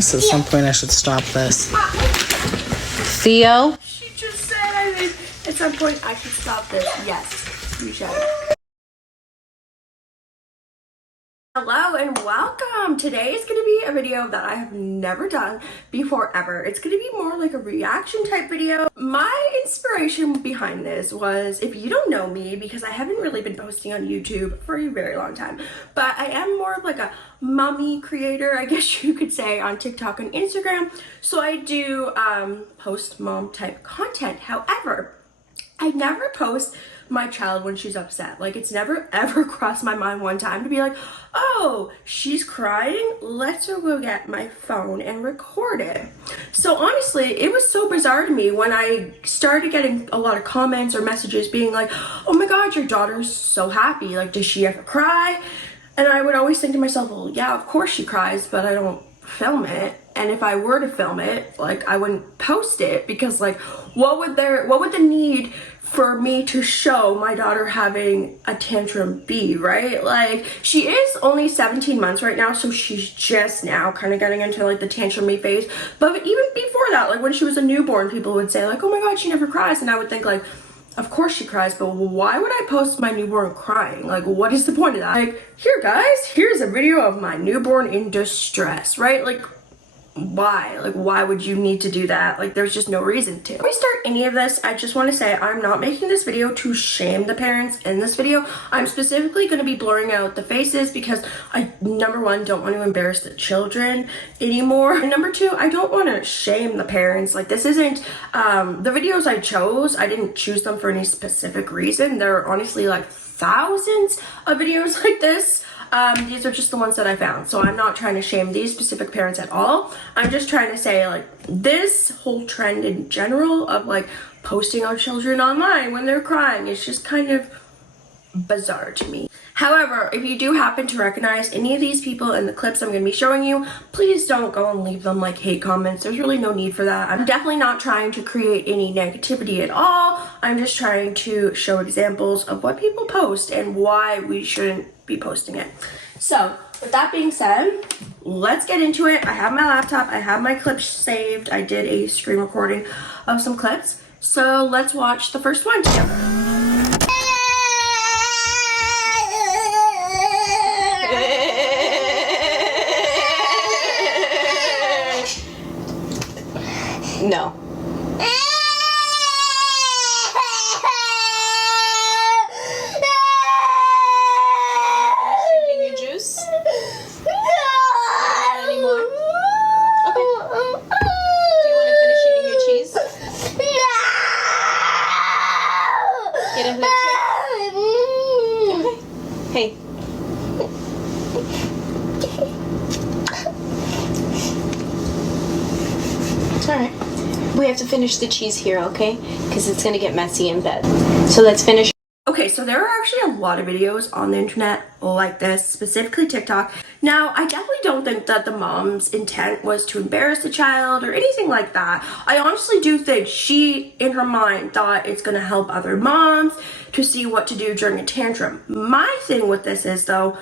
So at some point I should stop this. Theo? She just said at some point I should stop this. Yes, you should. Hello and welcome. Today is going to be a video that I have never done before ever. It's going to be more like a reaction type video. My inspiration behind this was, if you don't know me, because I haven't really been posting on YouTube for a very long time, but I am more of like a mommy creator, I guess you could say, on TikTok and Instagram. So I do post mom type content. However, I never post my child when she's upset. Like, it's never ever crossed my mind one time to be like, oh, she's crying, let's go get my phone and record it. So honestly, it was so bizarre to me when I started getting a lot of comments or messages being like, oh my god, your daughter's so happy, like, does she ever cry? And I would always think to myself, well, yeah, of course she cries, but I don't film it. And if I were to film it, like, I wouldn't post it, because like, what would the need for me to show my daughter having a tantrum be, right? Like, she is only 17 months right now, so she's just now kind of getting into like the tantrumy phase. But even before that, like when she was a newborn, people would say like, oh my god, she never cries. And I would think like, of course she cries, but why would I post my newborn crying? Like, what is the point of that? Like, here guys, here's a video of my newborn in distress, right? Like, why? Like, why would you need to do that? Like, there's just no reason to. Before we start any of this, I just want to say I'm not making this video to shame the parents in this video. I'm specifically going to be blurring out the faces because I, number one, don't want to embarrass the children anymore. And number two, I don't want to shame the parents. Like, this isn't, the videos I chose, I didn't choose them for any specific reason. There are honestly like thousands of videos like this. These are just the ones that I found, so I'm not trying to shame these specific parents at all. I'm just trying to say, like, this whole trend in general of like posting our children online when they're crying is just kind of bizarre to me. However, if you do happen to recognize any of these people in the clips I'm going to be showing you, please don't go and leave them like hate comments. There's really no need for that. I'm definitely not trying to create any negativity at all. I'm just trying to show examples of what people post and why we shouldn't be posting it. So with that being said, let's get into it. I have my laptop, I have my clips saved. I did a screen recording of some clips. So let's watch the first one together. No. Drinking your juice? Not anymore? Okay. Do you want to finish eating your cheese? Get a milkshake? Okay. Hey. It's alright. We have to finish the cheese here, okay? Because it's gonna get messy in bed. So let's finish. Okay, so there are actually a lot of videos on the internet like this, specifically TikTok. Now, I definitely don't think that the mom's intent was to embarrass the child or anything like that. I honestly do think she, in her mind, thought it's gonna help other moms to see what to do during a tantrum. My thing with this is, though,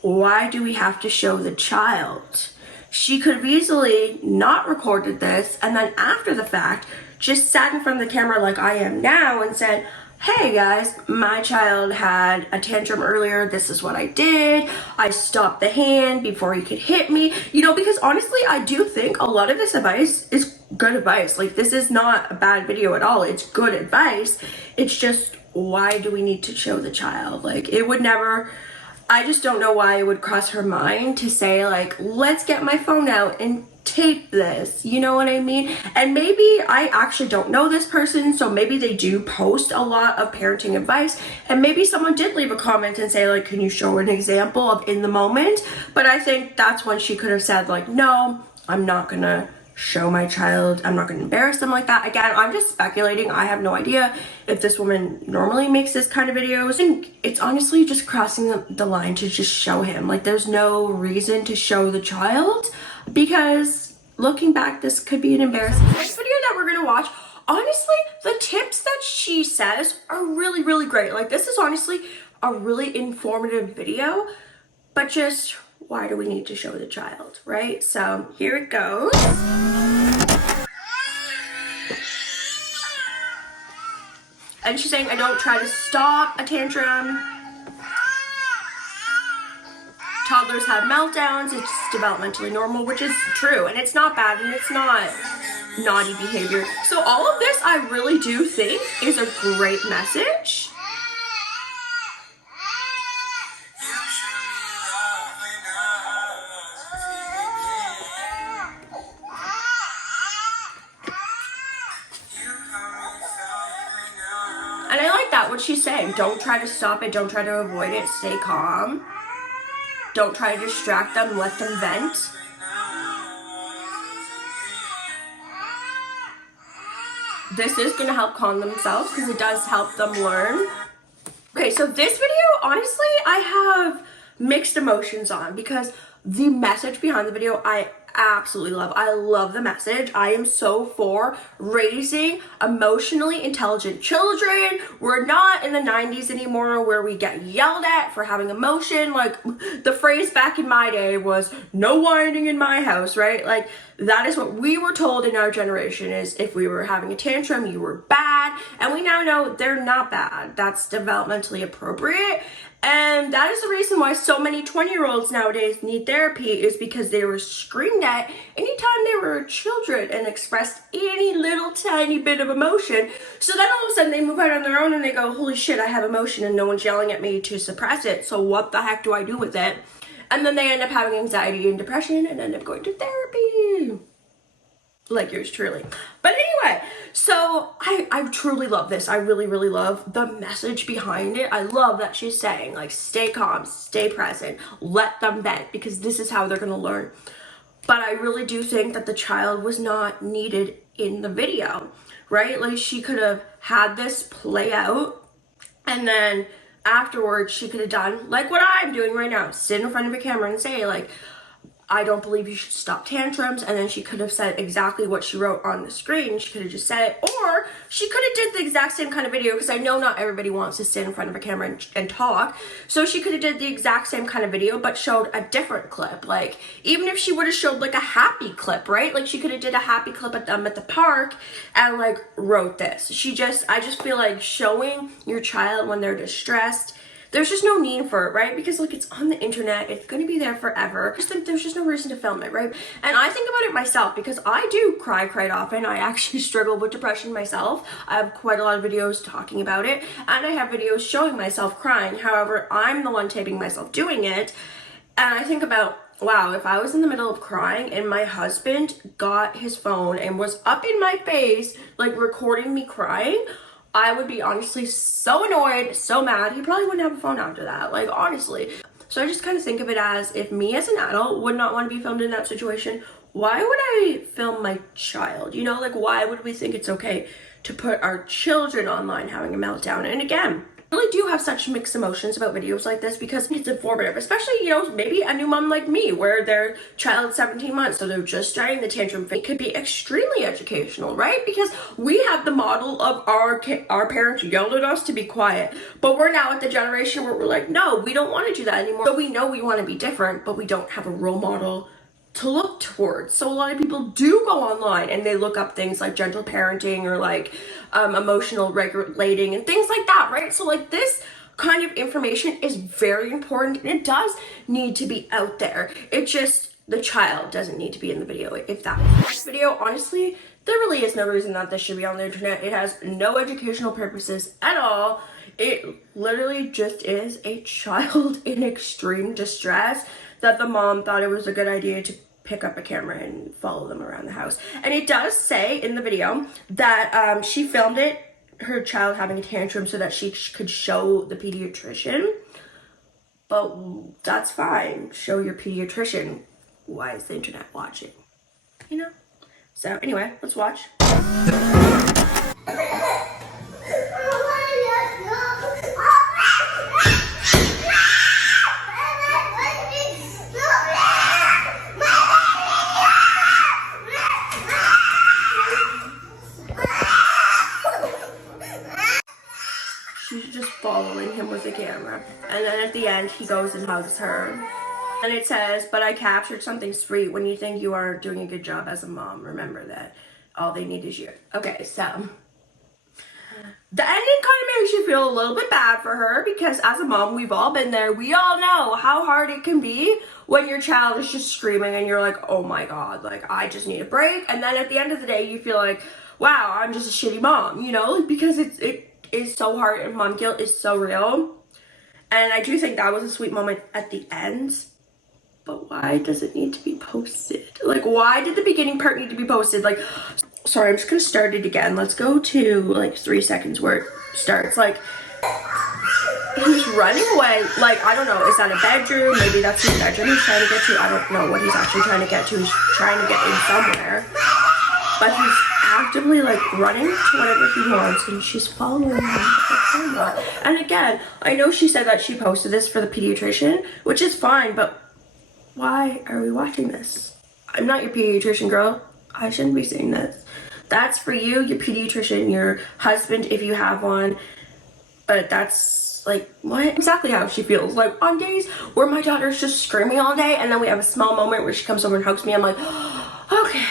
why do we have to show the child? She could have easily not recorded this and then after the fact just sat in front of the camera like I am now and said, hey guys, my child had a tantrum earlier, this is what I did, I stopped the hand before he could hit me, you know, because honestly I do think a lot of this advice is good advice. Like, this is not a bad video at all, it's good advice. It's just, why do we need to show the child? Like, it would never, I just don't know why it would cross her mind to say like, let's get my phone out and tape this, you know what I mean? And maybe I actually don't know this person, so maybe they do post a lot of parenting advice, and maybe someone did leave a comment and say like, can you show an example of in the moment? But I think that's when she could have said like, no, I'm not gonna show my child, I'm not gonna embarrass them like that. Again, I'm just speculating. I have no idea if this woman normally makes this kind of videos. I think it's honestly just crossing the line to just show him. Like, there's no reason to show the child, because looking back, this could be an embarrassing. This video that we're gonna watch, honestly, the tips that she says are really, really great. Like, this is honestly a really informative video, but just why do we need to show the child, right? So here it goes. And she's saying, I don't try to stop a tantrum. Toddlers have meltdowns, it's developmentally normal, which is true, and it's not bad, and it's not naughty behavior. So all of this, I really do think, is a great message. And I like that, what she's saying. Don't try to stop it, don't try to avoid it, stay calm. Don't try to distract them, let them vent. This is going to help calm themselves because it does help them learn. Okay, so this video, honestly, I have mixed emotions on because the message behind the video, I absolutely love. I love the message. I am so for raising emotionally intelligent children. We're not in the 90s anymore where we get yelled at for having emotion. Like, the phrase back in my day was, no whining in my house, right? Like, that is what we were told in our generation, is if we were having a tantrum, you were bad. And we now know they're not bad. That's developmentally appropriate. And that is the reason why so many 20-year-olds nowadays need therapy, is because they were screamed at anytime they were children and expressed any little tiny bit of emotion. So then all of a sudden they move out on their own and they go, holy shit, I have emotion and no one's yelling at me to suppress it. So what the heck do I do with it? And then they end up having anxiety and depression and end up going to therapy. Like yours truly. But anyway, so I truly love this. I really, really love the message behind it. I love that she's saying, like, stay calm, stay present, let them vent, because this is how they're going to learn. But I really do think that the child was not needed in the video, right? Like, she could have had this play out, and then afterwards she could have done like what I'm doing right now, sit in front of a camera and say, like, I don't believe you should stop tantrums. And then she could have said exactly what she wrote on the screen. She could have just said it, or she could have did the exact same kind of video, because I know not everybody wants to sit in front of a camera and talk. So she could have did the exact same kind of video, but showed a different clip. Like, even if she would have showed like a happy clip, right? Like, she could have did a happy clip at them at the park and like wrote this. I just feel like showing your child when they're distressed, there's just no need for it, right? Because, like, it's on the internet, it's going to be there forever. There's just no reason to film it, right? And I think about it myself, because I do cry quite often. I actually struggle with depression myself. I have quite a lot of videos talking about it, and I have videos showing myself crying. However, I'm the one taping myself doing it, and I think about, wow, if I was in the middle of crying and my husband got his phone and was up in my face, like, recording me crying, I would be honestly so annoyed, so mad. He probably wouldn't have a phone after that, like, honestly. So I just kind of think of it as, if me as an adult would not want to be filmed in that situation, why would I film my child? You know, like, why would we think it's okay to put our children online having a meltdown? And again, I really do have such mixed emotions about videos like this, because it's informative, especially, you know, maybe a new mom like me, where their child's 17 months, so they're just starting the tantrum. It could be extremely educational, right? Because we have the model of our parents yelled at us to be quiet, but we're now at the generation where we're like, no, we don't want to do that anymore. So we know we want to be different, but we don't have a role model to look towards. So a lot of people do go online and they look up things like gentle parenting, or like emotional regulating and things like that, right? So, like, this kind of information is very important, and it does need to be out there. It just, the child doesn't need to be in the video. If that was this video, honestly, there really is no reason that this should be on the internet. It has no educational purposes at all. It literally just is a child in extreme distress that the mom thought it was a good idea to pick up a camera and follow them around the house. And it does say in the video that she filmed it, her child having a tantrum, so that she could show the pediatrician. But that's fine. Show your pediatrician. Why is the internet watching? You know? So anyway, let's watch. She's just following him with the camera. And then at the end, he goes and hugs her. And it says, but I captured something sweet. When you think you are doing a good job as a mom, remember that all they need is you. Okay, so the ending kind of makes you feel a little bit bad for her, because as a mom, we've all been there. We all know how hard it can be when your child is just screaming and you're like, oh my God, like I just need a break. And then at the end of the day, you feel like, wow, I'm just a shitty mom, you know, because it is so hard, and mom guilt is so real. And I do think that was a sweet moment at the end. But why does it need to be posted? Like, why did the beginning part need to be posted? Like, sorry, I'm just gonna start it again. Let's go to like 3 seconds where it starts. Like, he's running away. Like, I don't know, is that a bedroom? Maybe that's his bedroom he's trying to get to. I don't know what he's actually trying to get to. He's trying to get in somewhere. But he's actively like running to whatever he wants, and she's following him with the camera. And again, I know she said that she posted this for the pediatrician, which is fine, but why are we watching this? I'm not your pediatrician, girl. I shouldn't be seeing this. That's for you, your pediatrician, your husband, if you have one. But that's like, what? Exactly how she feels. Like, on days where my daughter's just screaming all day, and then we have a small moment where she comes over and hugs me, I'm like, okay.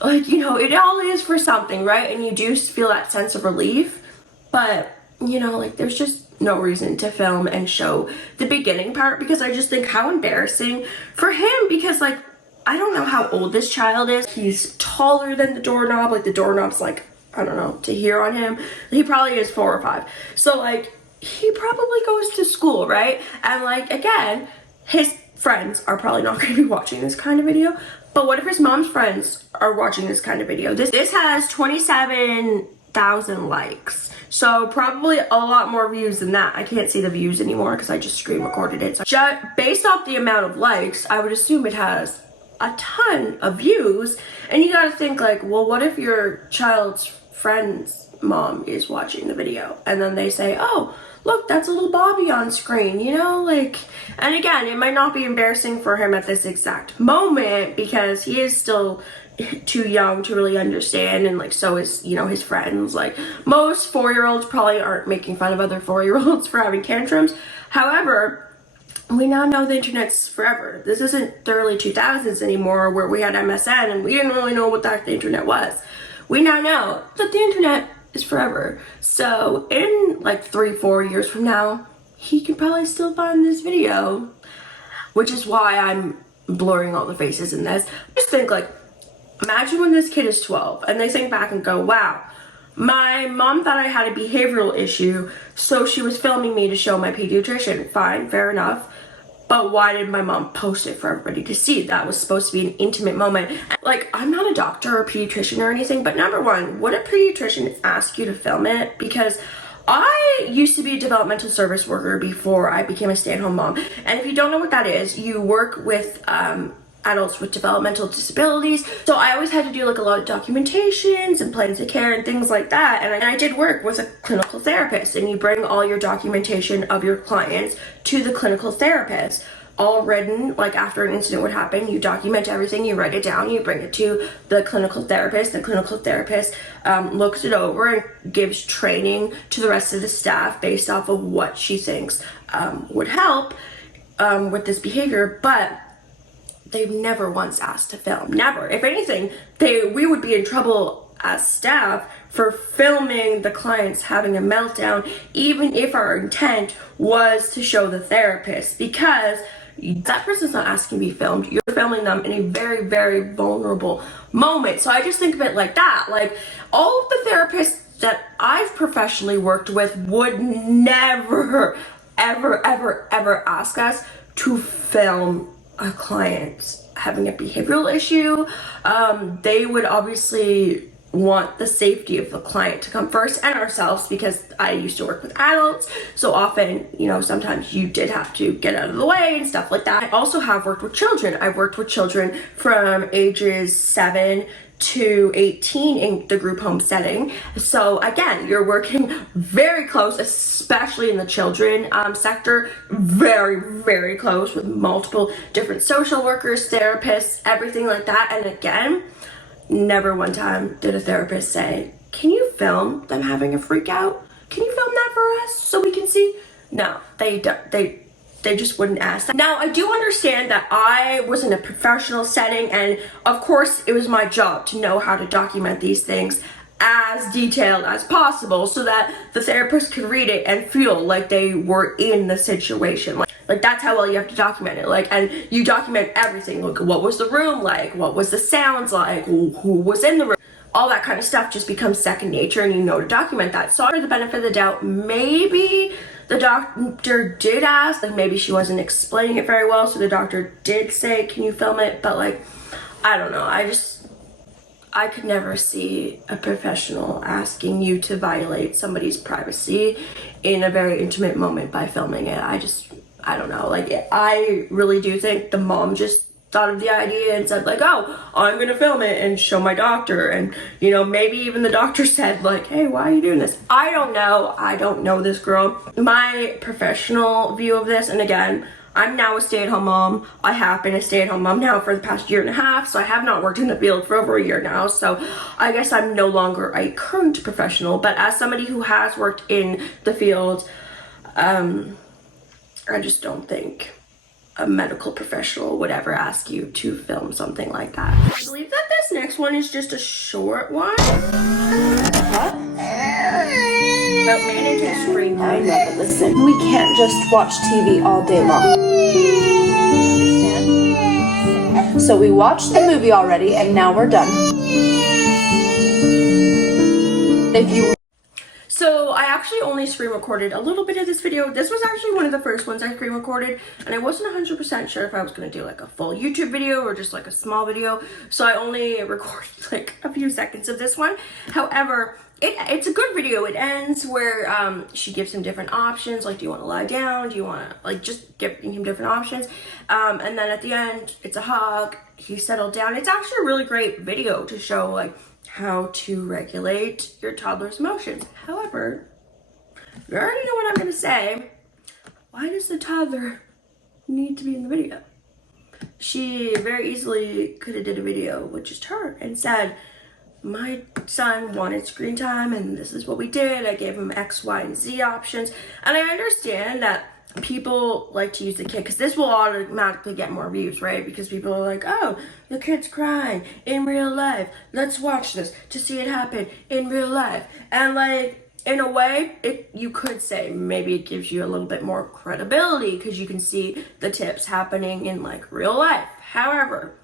Like, you know, it all is for something, right? And you do feel that sense of relief. But, you know, like, there's just no reason to film and show the beginning part, because I just think how embarrassing for him, because like, I don't know how old this child is. He's taller than the doorknob. Like, the doorknob's like, I don't know, to here on him. He probably is 4 or 5. So like, he probably goes to school, right? And like, again, his friends are probably not going to be watching this kind of video. But what if his mom's friends are watching this kind of video? This has 27,000 likes. So probably a lot more views than that. I can't see the views anymore because I just screen recorded it. So just based off the amount of likes, I would assume it has a ton of views. And you gotta think like, well, what if your child's friend's mom is watching the video and then they say, oh, look, that's a little Bobby on screen, you know, like, and again, it might not be embarrassing for him at this exact moment because he is still too young to really understand, and like, so is, you know, his friends. Like, most 4-year-olds probably aren't making fun of other 4-year-olds for having tantrums. However, we now know the internet's forever. This isn't the early 2000s anymore where we had MSN and we didn't really know what the internet was. We now know that the internet is forever. So in like 3-4 years from now, he can probably still find this video, which is why I'm blurring all the faces in this. Just think like, imagine when this kid is 12 and they think back and go, wow, my mom thought I had a behavioral issue, so she was filming me to show my pediatrician. Fine, fair enough. But why did my mom post it for everybody to see? That was supposed to be an intimate moment. Like, I'm not a doctor or a pediatrician or anything, but number one, would a pediatrician ask you to film it? Because I used to be a developmental service worker before I became a stay-at-home mom. And if you don't know what that is, you work with adults with developmental disabilities. So I always had to do like a lot of documentations and plans of care and things like that. And I did work with a clinical therapist, and you bring all your documentation of your clients to the clinical therapist, all written. Like, after an incident would happen, you document everything, you write it down, you bring it to the clinical therapist. The clinical therapist looks it over and gives training to the rest of the staff based off of what she thinks would help with this behavior. But they've never once asked to film. Never. If anything, we would be in trouble as staff for filming the clients having a meltdown, even if our intent was to show the therapist, because that person's not asking to be filmed. You're filming them in a very, very vulnerable moment. So I just think of it like that. Like, all of the therapists that I've professionally worked with would never, ever, ever, ever ask us to film a client having a behavioral issue. They would obviously want the safety of the client to come first, and ourselves, because I used to work with adults, so often, you know, sometimes you did have to get out of the way and stuff like that. I also have worked with children. I've worked with children from ages 7 to 18 in the group home setting. So again, you're working very close, especially in the children sector, very, very close with multiple different social workers, therapists, everything like that. And again, never one time did a therapist say, can you film them having a freak out? Can you film that for us so we can see? No, they they just wouldn't ask that. Now, I do understand that I was in a professional setting, and of course it was my job to know how to document these things as detailed as possible so that the therapist could read it and feel like they were in the situation. Like that's how well you have to document it. Like, and you document everything. Like, what was the room like? What was the sounds like? Who was in the room? All that kind of stuff just becomes second nature, and you know to document that. So for the benefit of the doubt, maybe the doctor did ask, like maybe she wasn't explaining it very well, so the doctor did say, can you film it? But like, I don't know. I could never see a professional asking you to violate somebody's privacy in a very intimate moment by filming it. I don't know. Like, I really do think the mom just thought of the idea and said like, oh, I'm gonna film it and show my doctor. And, you know, maybe even the doctor said like, hey, why are you doing this? I don't know. I don't know this girl. My professional view of this, and again, I'm now a stay-at-home mom. I have been a stay-at-home mom now for the past year and a half, so I have not worked in the field for over a year now, so I guess I'm no longer a current professional, but as somebody who has worked in the field, I just don't think a medical professional would ever ask you to film something like that. I believe that this next one is just a short one. What? About managing screen time. I love it. Listen, we can't just watch TV all day long. Understand? So we watched the movie already, and now we're done. If you So I actually only screen recorded a little bit of this video. This was actually one of the first ones I screen recorded, and I wasn't 100% sure if I was going to do like a full YouTube video or just like a small video, so I only recorded like a few seconds of this one. However, it's a good video. It ends where she gives him different options, like do you want to lie down, do you want to, like, just giving him different options, and then at the end it's a hug, he settled down. It's actually a really great video to show like how to regulate your toddler's emotions. However, you already know what I'm gonna say. Why does the toddler need to be in the video? She very easily could have did a video with just her and said, my son wanted screen time and this is what we did. I gave him X, Y, and Z options. And I understand that people like to use the kid because this will automatically get more views, right? Because people are like, oh, the kid's crying in real life. Let's watch this to see it happen in real life. And like, in a way, you could say maybe it gives you a little bit more credibility because you can see the tips happening in like real life. However,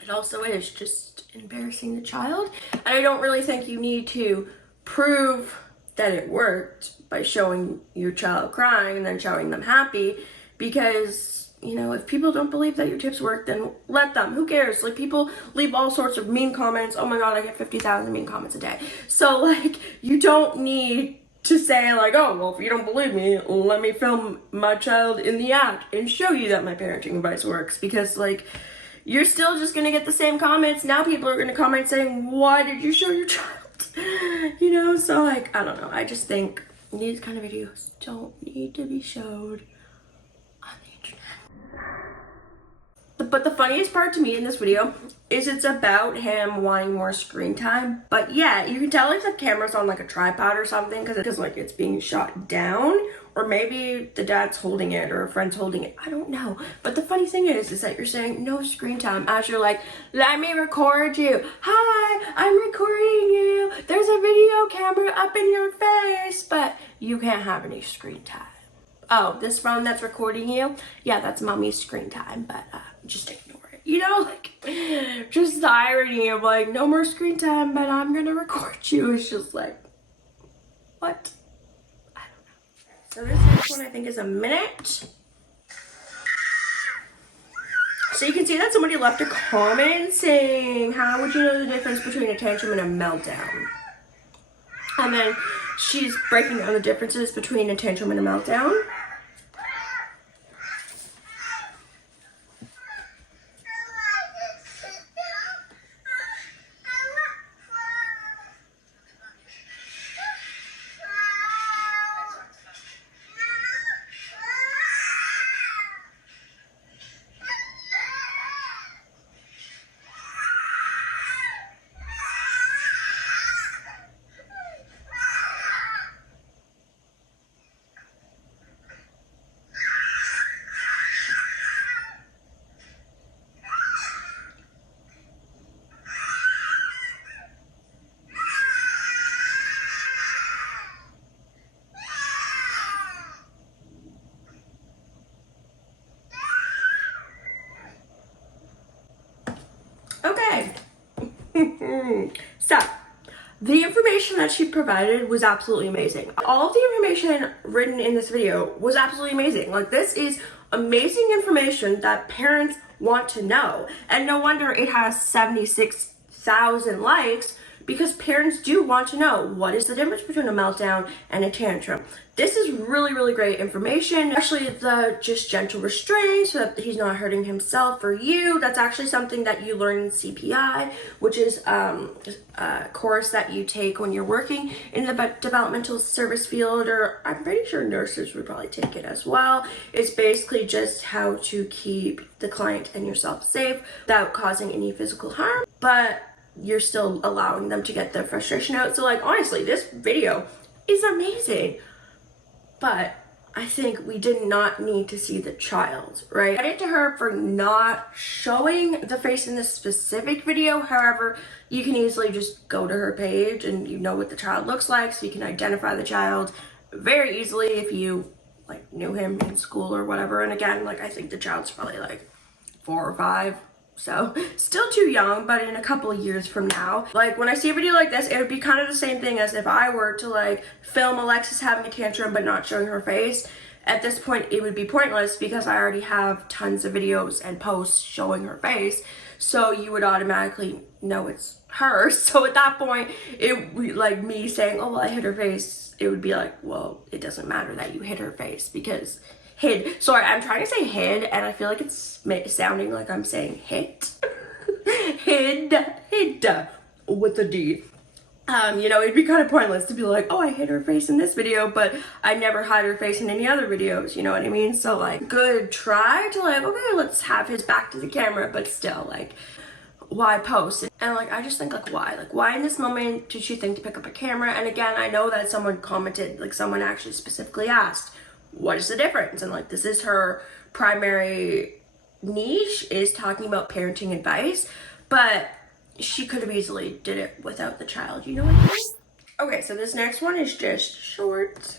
it also is just embarrassing the child. And I don't really think you need to prove that it worked by showing your child crying and then showing them happy, because, you know, if people don't believe that your tips work, then let them. Who cares? Like, people leave all sorts of mean comments. Oh my god, I get 50,000 mean comments a day. So like, you don't need to say like, oh, well, if you don't believe me, let me film my child in the act and show you that my parenting advice works, because like, you're still just gonna get the same comments. Now people are gonna comment saying, why did you show your child? You know, so like, I don't know. I just think these kind of videos don't need to be showed on the internet. But the funniest part to me in this video is it's about him wanting more screen time. But yeah, you can tell like the camera's on like a tripod or something because like it's being shot down, or maybe the dad's holding it or a friend's holding it. I don't know. But the funny thing is that you're saying no screen time as you're like, let me record you. Hi, I'm recording you. There's a video camera up in your face, but you can't have any screen time. Oh, this phone that's recording you? Yeah, that's mommy's screen time, but just ignore it. You know, like, just the irony of like, no more screen time, but I'm gonna record you. It's just like, what? I don't know. So this next one I think is a minute. So you can see that somebody left a comment saying, how would you know the difference between a tantrum and a meltdown? And then she's breaking down the differences between a tantrum and a meltdown. So, the information that she provided was absolutely amazing. All of the information written in this video was absolutely amazing. Like, this is amazing information that parents want to know. And no wonder it has 76,000 likes, because parents do want to know what is the difference between a meltdown and a tantrum. This is really, really great information, especially the just gentle restraint so that he's not hurting himself or you. That's actually something that you learn in CPI, which is a course that you take when you're working in the developmental service field, or I'm pretty sure nurses would probably take it as well. It's basically just how to keep the client and yourself safe without causing any physical harm, but you're still allowing them to get their frustration out. So, like, honestly, this video is amazing, but I think we did not need to see the child, right? Credit to her for not showing the face in this specific video. However, you can easily just go to her page and you know what the child looks like, so you can identify the child very easily if you like knew him in school or whatever. And again, like, I think the child's probably like 4 or 5. So, still too young, but in a couple of years from now. Like, when I see a video like this, it would be kind of the same thing as if I were to, like, film Alexis having a tantrum but not showing her face. At this point, it would be pointless because I already have tons of videos and posts showing her face. So, you would automatically know it's her. So, at that point, it would, like, me saying, oh, well, I hit her face, it would be like, well, it doesn't matter that you hit her face because... hid. Sorry, I'm trying to say hid, and I feel like it's sounding like I'm saying hit. hid with a D. You know, it'd be kind of pointless to be like, oh, I hid her face in this video, but I never hide her face in any other videos, you know what I mean? So, like, good try to, like, okay, let's have his back to the camera, but still, like, why post? And, like, I just think, like, why in this moment did she think to pick up a camera? And again, I know that someone commented, like, someone actually specifically asked, what is the difference? And, like, this is her primary niche, is talking about parenting advice, but she could have easily did it without the child, you know what I mean? Okay, so this next one is just short.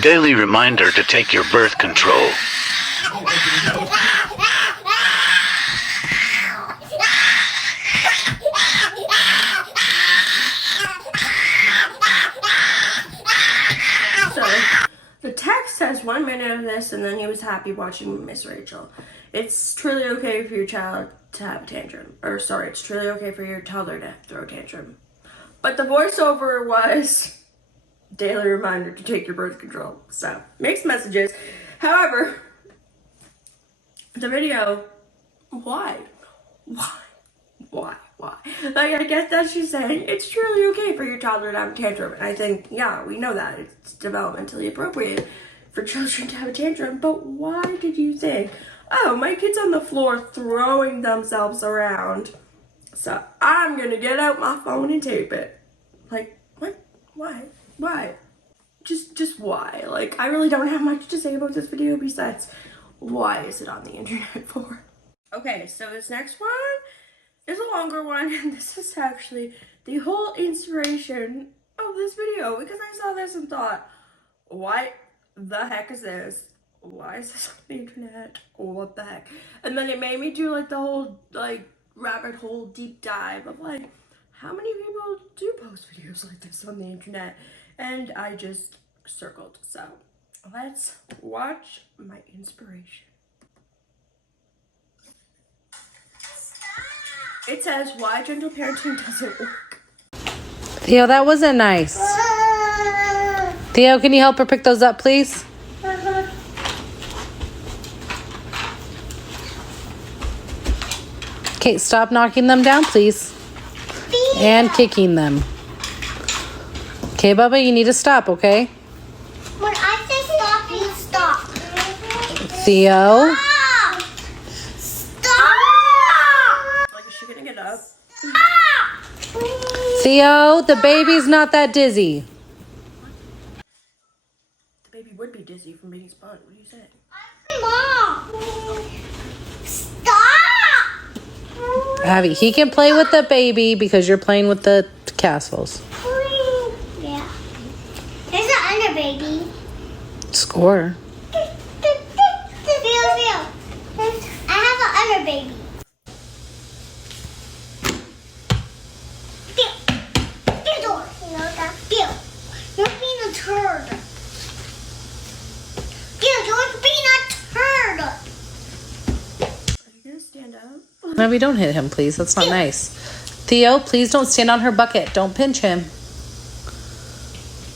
Daily reminder to take your birth control. The text says 1 minute of this, and then he was happy watching Miss Rachel. It's truly okay for your child to have a tantrum. Or, sorry, it's truly okay for your toddler to throw a tantrum. But the voiceover was daily reminder to take your birth control. So, mixed messages. However, the video, why? Like, I guess that she's saying it's truly okay for your toddler to have a tantrum. And I think, yeah, we know that. It's developmentally appropriate for children to have a tantrum. But why did you think, oh, my kid's on the floor throwing themselves around, so I'm gonna get out my phone and tape it? Like, what? Why? Just why? Like, I really don't have much to say about this video besides, why is it on the internet for? Okay, so this next one is a longer one, and this is actually the whole inspiration of this video, because I saw this and thought, what the heck is this? Why is this on the internet? What the heck? And then it made me do, like, the whole, like, rabbit hole deep dive of, like, how many people do post videos like this on the internet? And I just circled. So let's watch my inspiration. It says, why gentle parenting doesn't work. Theo, that wasn't nice. Theo, can you help her pick those up, please? Okay, stop knocking them down, please. And kicking them. Okay, Bubba, you need to stop, okay? When I say stop, you stop. Theo. Theo, the baby's not that dizzy. The baby would be dizzy from being spun. What do you say? Mom! Stop! Abby, he can play with the baby because you're playing with the castles. Yeah. There's an under baby. Score. Feel. I have an under baby. Abby, don't hit him, please. That's not nice. Theo, please don't stand on her bucket. Don't pinch him.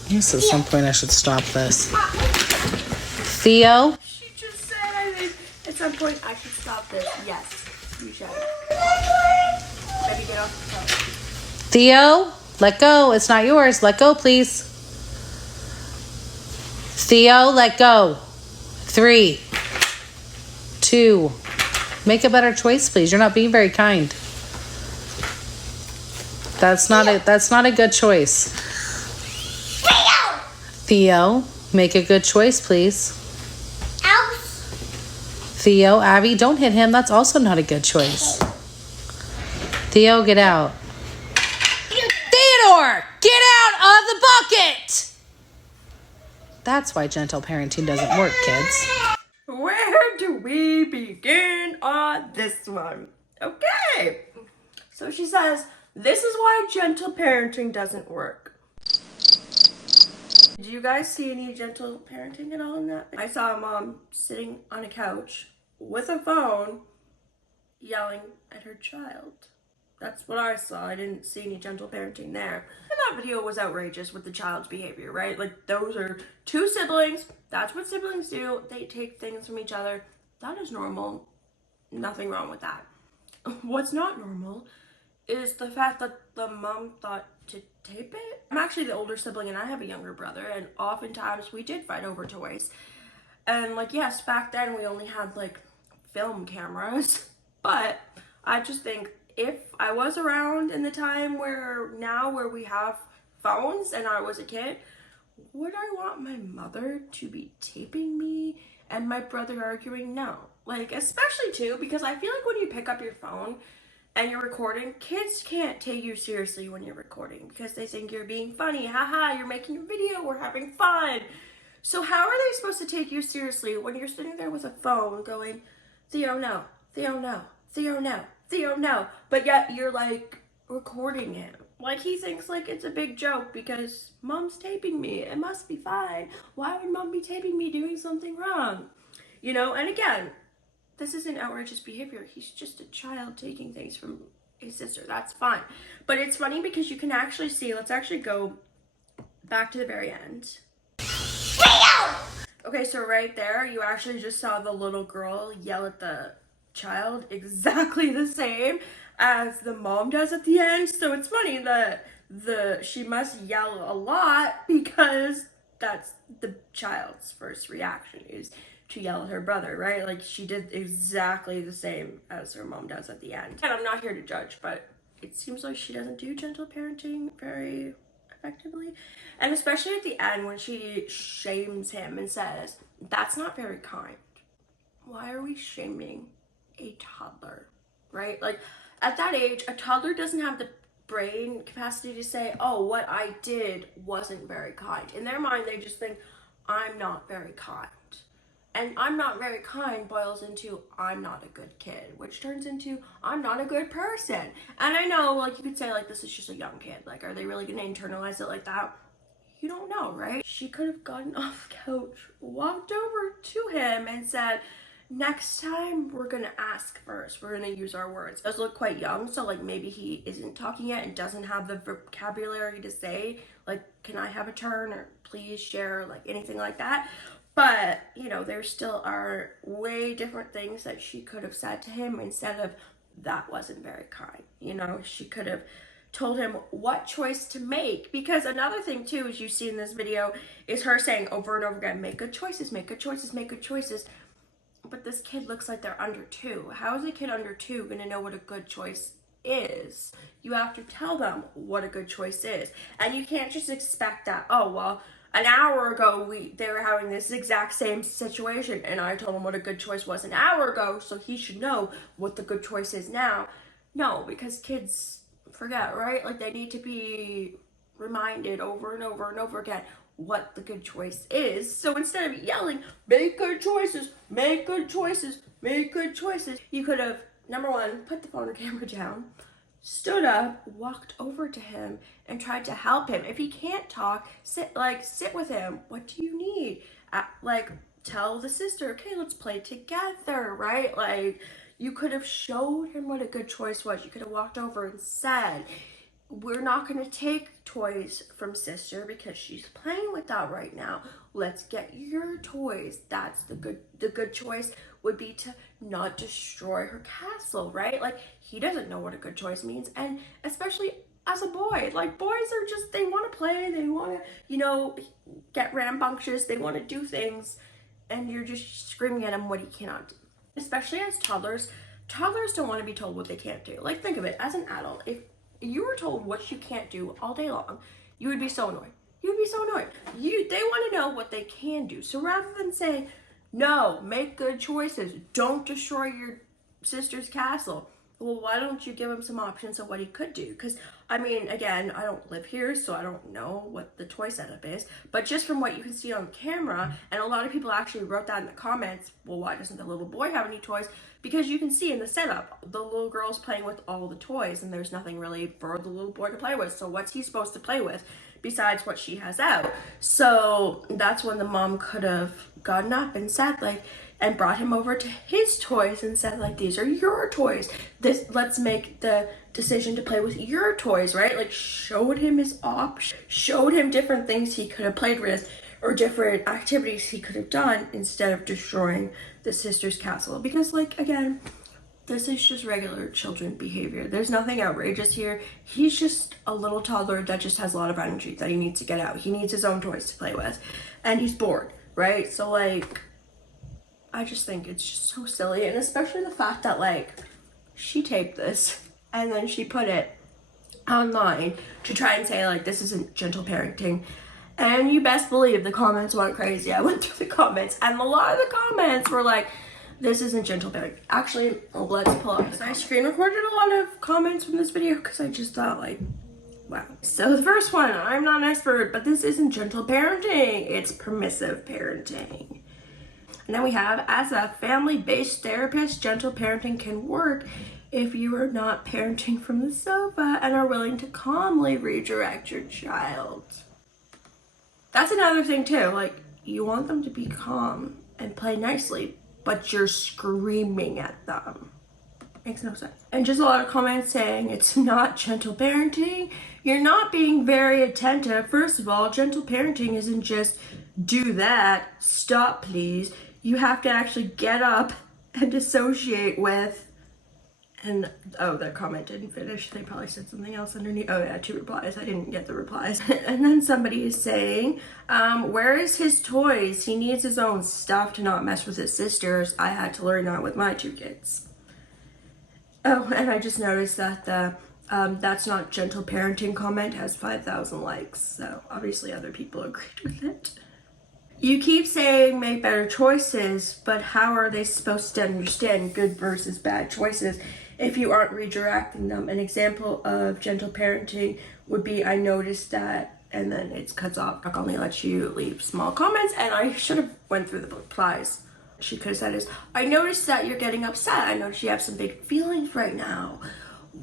Yes, at some point I should stop this. Theo? She just said I think at some point I should stop this. Yes, you should. Baby, get off the phone. Theo, let go. It's not yours. Let go, please. Theo, let go. 3, 2. Make a better choice, please. You're not being very kind. That's not a good choice. Theo, make a good choice, please. Theo, Abby, don't hit him. That's also not a good choice. Theo, get out. Theodore, get out of the bucket! That's why gentle parenting doesn't work, kids. Where do we begin on this one? Okay. So she says, this is why gentle parenting doesn't work. Did you guys see any gentle parenting at all in that? I saw a mom sitting on a couch with a phone yelling at her child. That's what I saw. I didn't see any gentle parenting there. And that video was outrageous with the child's behavior, right? Like, those are 2 siblings. That's what siblings do. They take things from each other. That is normal. Nothing wrong with that. What's not normal is the fact that the mom thought to tape it. I'm actually the older sibling and I have a younger brother, and oftentimes we did fight over toys. And like, yes, back then we only had like film cameras, but I just think if I was around in the time where we have phones and I was a kid, would I want my mother to be taping me and my brother arguing? No. Like, especially too, because I feel like when you pick up your phone and you're recording, kids can't take you seriously when you're recording because they think you're being funny. Haha, you're making a video, we're having fun. So how are they supposed to take you seriously when you're sitting there with a phone going, Theo, no, Theo, no, Theo, no, Theo, no. But yet you're like recording him. Like, he thinks like it's a big joke because mom's taping me. It must be fine. Why would mom be taping me doing something wrong? You know, and again, this isn't outrageous behavior. He's just a child taking things from his sister. That's fine. But it's funny because you can actually see, let's actually go back to the very end. Okay, so right there, you actually just saw the little girl yell at the child exactly the same as the mom does at the end. So it's funny that she must yell a lot because that's the child's first reaction is to yell at her brother, right? Like, she did exactly the same as her mom does at the end. And I'm not here to judge, but it seems like she doesn't do gentle parenting very effectively. And especially at the end when she shames him and says, that's not very kind. Why are we shaming a toddler, right? Like, at that age, a toddler doesn't have the brain capacity to say, oh, what I did wasn't very kind. In their mind, they just think, I'm not very kind. And I'm not very kind boils into I'm not a good kid, which turns into I'm not a good person. And I know, like, you could say, like, this is just a young kid. Like, are they really going to internalize it like that? You don't know, right? She could have gotten off the couch, walked over to him and said, next time we're going to ask first. We're going to use our words. I was look quite young, so, like, maybe he isn't talking yet and doesn't have the vocabulary to say, like, can I have a turn or please share, like, anything like that. But, you know, there still are way different things that she could have said to him instead of, that wasn't very kind. You know, she could have told him what choice to make. Because another thing, too, as you see in this video, is her saying over and over again, make good choices, make good choices, make good choices. But this kid looks like they're under 2. How is a kid under 2 going to know what a good choice is? You have to tell them what a good choice is. And you can't just expect that, oh, well, an hour ago, they were having this exact same situation, and I told him what a good choice was an hour ago, so he should know what the good choice is now. No, because kids forget, right? Like, they need to be reminded over and over and over again what the good choice is. So instead of yelling, make good choices, make good choices, make good choices, you could have, number one, put the phone or camera down, stood up, walked over to him, and tried to help him. If he can't talk, sit with him. What do you need? Like, tell the sister, okay, let's play together, right? Like, You could have showed him what a good choice was. You could have walked over and said, we're not going to take toys from sister because she's playing with that right now. Let's get your toys. That's the good choice would be to not destroy her castle, right? Like, he doesn't know what a good choice means. And especially as a boy, like, boys are just, they want to play. They want to, you know, get rambunctious. They want to do things. And you're just screaming at him what he cannot do. Especially as toddlers don't want to be told what they can't do. Like, think of it, as an adult, if you were told what you can't do all day long, you would be so annoyed. You would be so annoyed. They want to know what they can do. So rather than say, no, make good choices, don't destroy your sister's castle, well, why don't you give him some options of what he could do? Because, I mean, again, I don't live here, so I don't know what the toy setup is. But just from what you can see on camera, and a lot of people actually wrote that in the comments, well, why doesn't the little boy have any toys? Because you can see in the setup, the little girl's playing with all the toys, and there's nothing really for the little boy to play with. So what's he supposed to play with besides what she has out? So that's when the mom could have gotten up and said, like, and brought him over to his toys and said, like, these are your toys. Let's make the decision to play with your toys, right? Like, showed him his options, showed him different things he could have played with or different activities he could have done instead of destroying the sister's castle. Because, like, again, this is just regular children behavior. There's nothing outrageous here. He's just a little toddler that just has a lot of energy that he needs to get out. He needs his own toys to play with. And he's bored, right? So, like, I just think it's just so silly. And especially the fact that, like, she taped this and then she put it online to try and say, like, this isn't gentle parenting. And you best believe the comments went crazy. I went through the comments and a lot of the comments were like, this isn't gentle parenting. Actually, let's pull up. I screen recorded a lot of comments from this video because I just thought, like, wow. So the first one, I'm not an expert, but this isn't gentle parenting. It's permissive parenting. And then we have, as a family-based therapist, gentle parenting can work if you are not parenting from the sofa and are willing to calmly redirect your child. That's another thing too, like, you want them to be calm and play nicely, but you're screaming at them. Makes no sense. And just a lot of comments saying it's not gentle parenting. You're not being very attentive. First of all, gentle parenting isn't just do that, stop please. You have to actually get up and dissociate with, and oh, that comment didn't finish. They probably said something else underneath. Oh yeah, 2 replies. I didn't get the replies. And then somebody is saying, where is his toys? He needs his own stuff to not mess with his sisters. I had to learn that with my 2 kids. Oh, and I just noticed that the that's not gentle parenting comment has 5,000 likes. So obviously other people agreed with it. You keep saying make better choices, but how are they supposed to understand good versus bad choices if you aren't redirecting them? An example of gentle parenting would be, I noticed that, and then it cuts off. I only let you leave small comments, and I should have went through the replies. She could have said is, I noticed that you're getting upset. I noticed you have some big feelings right now.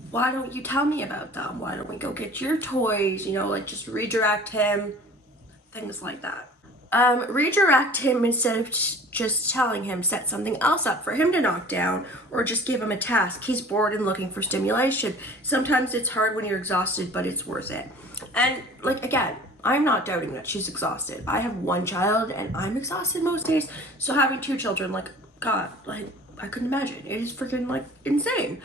Why don't you tell me about them? Why don't we go get your toys? You know, like, just redirect him, things like that. Redirect him instead of just telling him, set something else up for him to knock down, or just give him a task. He's bored and looking for stimulation. Sometimes it's hard when you're exhausted, but it's worth it. And, like, again, I'm not doubting that she's exhausted. I have 1 child and I'm exhausted most days. So having 2 children, like, God, like, I couldn't imagine. It is freaking, like, insane.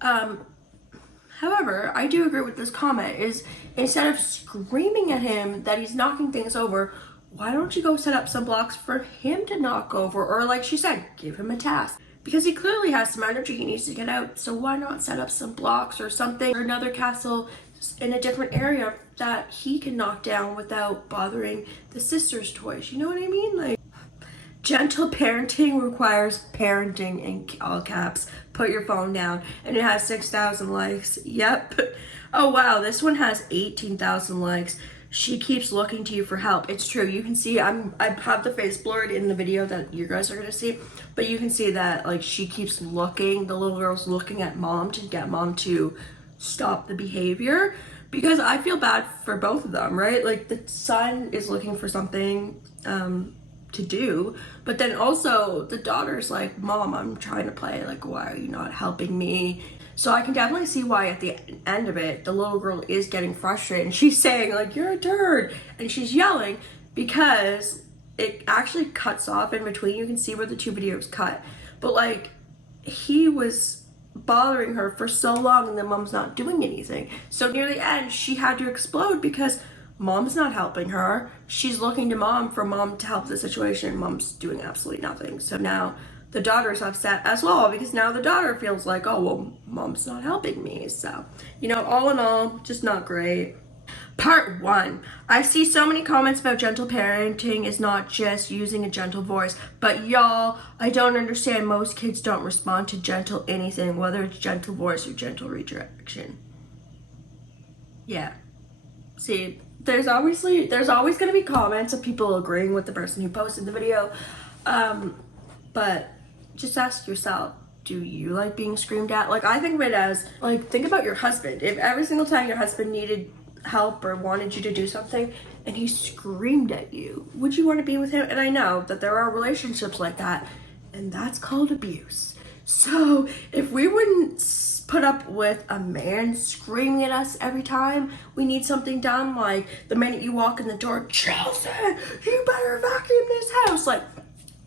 However, I do agree with this comment is, instead of screaming at him that he's knocking things over, why don't you go set up some blocks for him to knock over? Or, like she said, give him a task. Because he clearly has some energy he needs to get out. So why not set up some blocks or something, or another castle in a different area that he can knock down without bothering the sister's toys? You know what I mean? Like, gentle parenting requires parenting in all caps. Put your phone down. And it has 6,000 likes. Yep. Oh wow, this one has 18,000 likes. She keeps looking to you for help. It's true. You can see I have the face blurred in the video that you guys are gonna see, but you can see that, like, she keeps looking. The little girl's looking at mom to get mom to stop the behavior, because I feel bad for both of them, right? Like, the son is looking for something to do. But then also the daughter's like, Mom, I'm trying to play, like, why are you not helping me? So I can definitely see why at the end of it, the little girl is getting frustrated and she's saying like, you're a turd, and she's yelling because it actually cuts off in between. You can see where the two videos cut, but like, he was bothering her for so long and the mom's not doing anything. So near the end, she had to explode because Mom's not helping her. She's looking to Mom for Mom to help the situation. Mom's doing absolutely nothing. So now the daughter's upset as well because now the daughter feels like, oh, well, Mom's not helping me. So, you know, all in all, just not great. Part 1. I see so many comments about gentle parenting is not just using a gentle voice, but y'all, I don't understand. Most kids don't respond to gentle anything, whether it's gentle voice or gentle redirection. Yeah. See, there's always going to be comments of people agreeing with the person who posted the video, but just ask yourself, do you like being screamed at? Like, I think of it as, like, think about your husband. If every single time your husband needed help or wanted you to do something and he screamed at you, would you want to be with him? And I know that there are relationships like that, and that's called abuse. So if we wouldn't put up with a man screaming at us every time we need something done, like the minute you walk in the door, Chelsea, you better vacuum this house, like,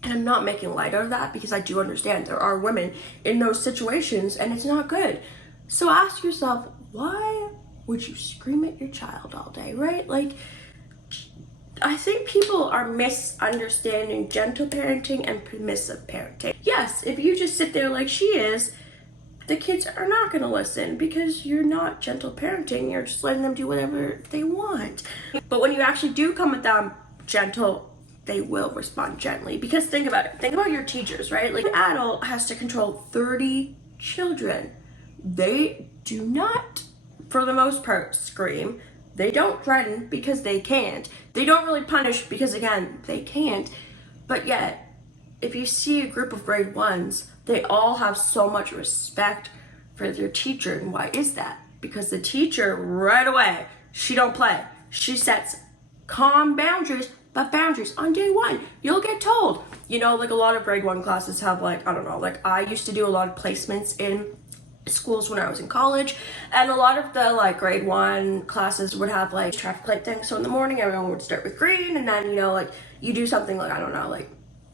and I'm not making light of that because I do understand there are women in those situations and it's not good. So ask yourself, why would you scream at your child all day, right? Like, I think people are misunderstanding gentle parenting and permissive parenting. Yes, if you just sit there like she is, the kids are not going to listen because you're not gentle parenting. You're just letting them do whatever they want. But when you actually do come at them gentle, they will respond gently. Because think about it. Think about your teachers, right? Like, an adult has to control 30 children. They do not, for the most part, scream. They don't threaten because they can't. They don't really punish because, again, they can't. But yet, if you see a group of grade 1s, they all have so much respect for their teacher. And why is that? Because the teacher, right away, she don't play. She sets calm boundaries, but boundaries on day 1. You'll get told. You know, like, a lot of grade 1 classes have, like, I don't know, like, I used to do a lot of placements in schools when I was in college, and a lot of the, like, grade 1 classes would have, like, traffic light things. So in the morning, everyone would start with green, and then, you know, like, you do something like, I don't know, like,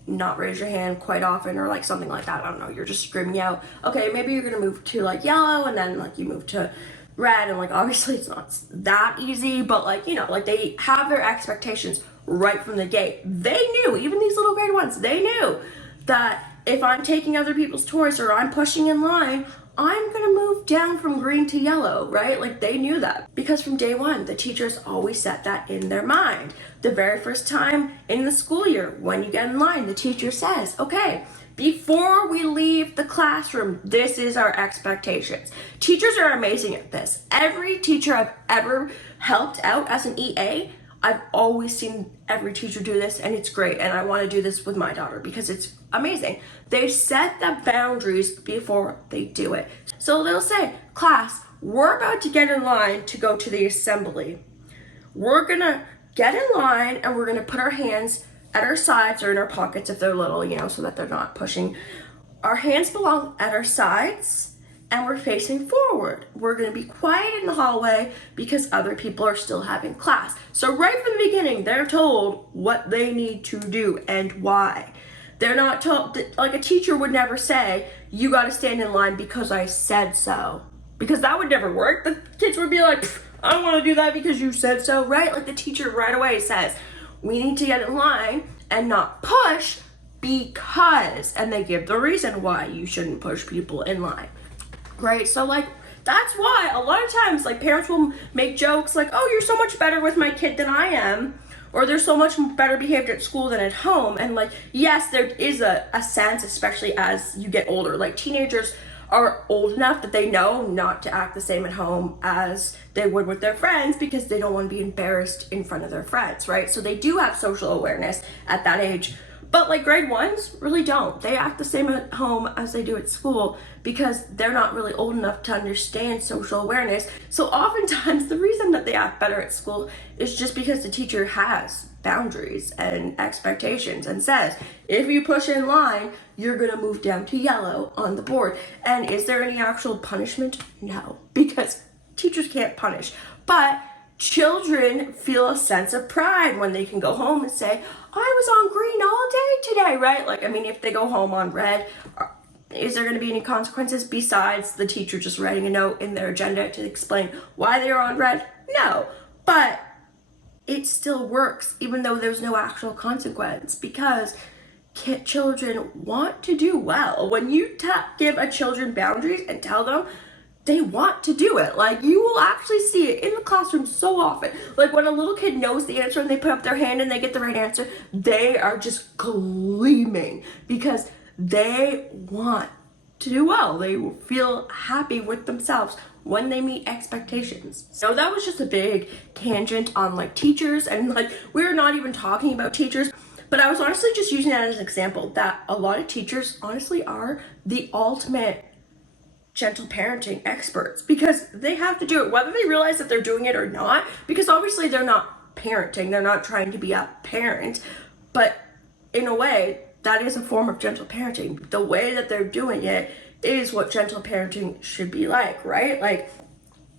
not raise your hand quite often, or like something like that. I don't know, you're just screaming out, okay, maybe you're gonna move to like yellow, and then like you move to red, and like obviously it's not that easy, but like, you know, like they have their expectations right from the gate. They knew, even these little grade 1s, they knew that if I'm taking other people's toys or I'm pushing in line, I'm gonna move down from green to yellow, right? Like, they knew that because from day 1, the teachers always set that in their mind. The very first time in the school year, when you get in line, the teacher says, okay, before we leave the classroom, this is our expectations. Teachers are amazing at this. Every teacher I've ever helped out as an EA, I've always seen every teacher do this, and it's great, and I want to do this with my daughter because it's amazing. They set the boundaries before they do it. So they'll say, class, we're about to get in line to go to the assembly. We're gonna get in line and we're gonna put our hands at our sides or in our pockets if they're little, you know, so that they're not pushing. Our hands belong at our sides, and we're facing forward. We're gonna be quiet in the hallway because other people are still having class. So right from the beginning, they're told what they need to do and why. They're not told, like a teacher would never say, you gotta stand in line because I said so. Because that would never work. The kids would be like, I don't wanna do that because you said so, right? Like the teacher right away says, we need to get in line and not push because, and they give the reason why you shouldn't push people in line. Right, so like, that's why a lot of times like parents will make jokes like, oh, you're so much better with my kid than I am, or they're so much better behaved at school than at home. And like, yes, there is a sense, especially as you get older, like teenagers are old enough that they know not to act the same at home as they would with their friends because they don't want to be embarrassed in front of their friends, right? So they do have social awareness at that age. But like grade ones really don't. They act the same at home as they do at school because they're not really old enough to understand social awareness. So oftentimes the reason that they act better at school is just because the teacher has boundaries and expectations and says, if you push in line, you're gonna move down to yellow on the board. And is there any actual punishment? No, because teachers can't punish. But children feel a sense of pride when they can go home and say, I was on green all day today, right? Like, I mean, if they go home on red, is there going to be any consequences besides the teacher just writing a note in their agenda to explain why they are on red? No, but it still works even though there's no actual consequence because children want to do well. When you give a children boundaries and tell them, they want to do it. Like, you will actually see it in the classroom so often. Like, when a little kid knows the answer and they put up their hand and they get the right answer, they are just gleaming because they want to do well. They feel happy with themselves when they meet expectations. So that was just a big tangent on like teachers, and like we're not even talking about teachers, but I was honestly just using that as an example that a lot of teachers honestly are the ultimate gentle parenting experts because they have to do it whether they realize that they're doing it or not, because obviously they're not parenting, they're not trying to be a parent, but in a way that is a form of gentle parenting. The way that they're doing it is what gentle parenting should be like, right? Like,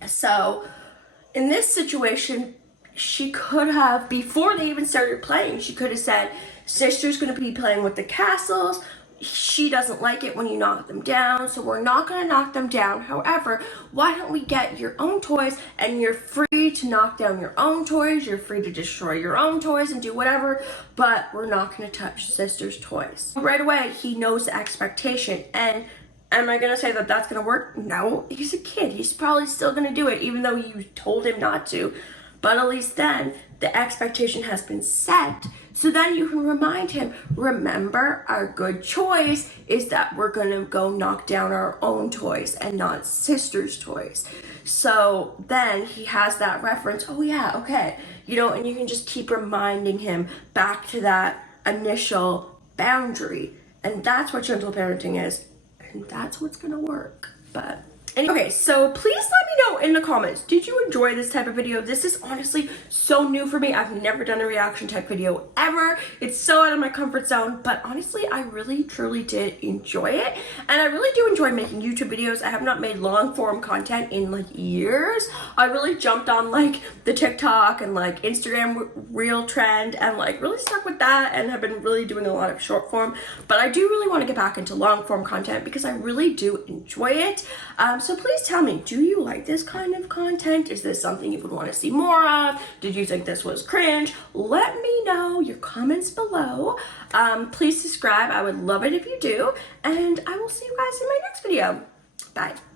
so in this situation, she could have, before they even started playing, she could have said, sister's gonna be playing with the castles. She doesn't like it when you knock them down, so we're not gonna knock them down. However, why don't we get your own toys, and you're free to knock down your own toys, you're free to destroy your own toys and do whatever, but we're not gonna touch sister's toys. Right away, he knows the expectation, and am I gonna say that that's gonna work? No, he's a kid. He's probably still gonna do it, even though you told him not to. But at least then, the expectation has been set. So then you can remind him, remember, our good choice is that we're gonna go knock down our own toys and not sister's toys. So then he has that reference, oh yeah, okay. You know, and you can just keep reminding him back to that initial boundary. And that's what gentle parenting is. And that's what's gonna work. But okay, so please let me know in the comments, did you enjoy this type of video? This is honestly so new for me. I've never done a reaction type video ever. It's so out of my comfort zone, but honestly, I really truly did enjoy it. And I really do enjoy making YouTube videos. I have not made long form content in like years. I really jumped on like the TikTok and like Instagram reel trend and like really stuck with that and have been really doing a lot of short form. But I do really want to get back into long form content because I really do enjoy it. So please tell me, do you like this kind of content? Is this something you would want to see more of? Did you think this was cringe? Let me know your comments below. Please subscribe. I would love it if you do. And I will see you guys in my next video. Bye.